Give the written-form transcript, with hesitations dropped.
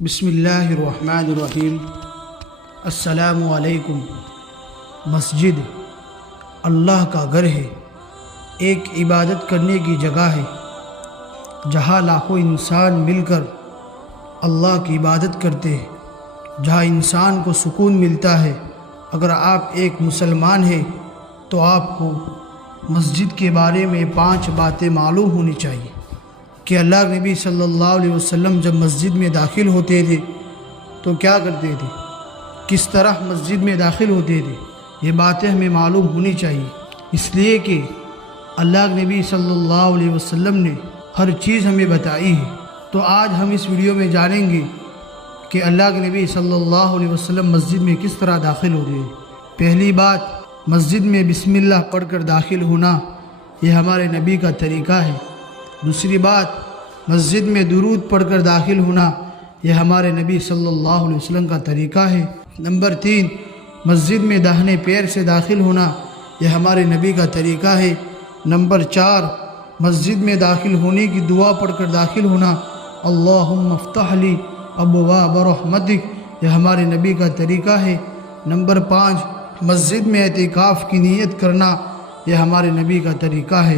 بسم اللہ الرحمن الرحیم۔ السلام علیکم۔ مسجد اللہ کا گھر ہے، ایک عبادت کرنے کی جگہ ہے جہاں لاکھوں انسان مل کر اللہ کی عبادت کرتے ہیں، جہاں انسان کو سکون ملتا ہے۔ اگر آپ ایک مسلمان ہیں تو آپ کو مسجد کے بارے میں 5 باتیں معلوم ہونی چاہیے کہ اللہ نبی صلی اللہ علیہ وسلم جب مسجد میں داخل ہوتے تھے تو کیا کرتے تھے، کس طرح مسجد میں داخل ہوتے تھے، یہ باتیں ہمیں معلوم ہونی چاہیے، اس لیے کہ اللہ نبی صلی اللہ علیہ وسلم نے ہر چیز ہمیں بتائی ہے۔ تو آج ہم اس ویڈیو میں جانیں گے کہ اللہ کے نبی صلی اللہ علیہ وسلم مسجد میں کس طرح داخل ہوتے ہیں۔ پہلی بات، مسجد میں بسم اللہ پڑھ کر داخل ہونا، یہ ہمارے نبی کا طریقہ ہے۔ دوسری بات، مسجد میں درود پڑھ کر داخل ہونا، یہ ہمارے نبی صلی اللہ علیہ وسلم کا طریقہ ہے۔ نمبر 3، مسجد میں داہنے پیر سے داخل ہونا، یہ ہمارے نبی کا طریقہ ہے۔ نمبر 4، مسجد میں داخل ہونے کی دعا پڑھ کر داخل ہونا، اللہم افتح لی ابواب رحمتک، یہ ہمارے نبی کا طریقہ ہے۔ نمبر 5، مسجد میں اعتکاف کی نیت کرنا، یہ ہمارے نبی کا طریقہ ہے۔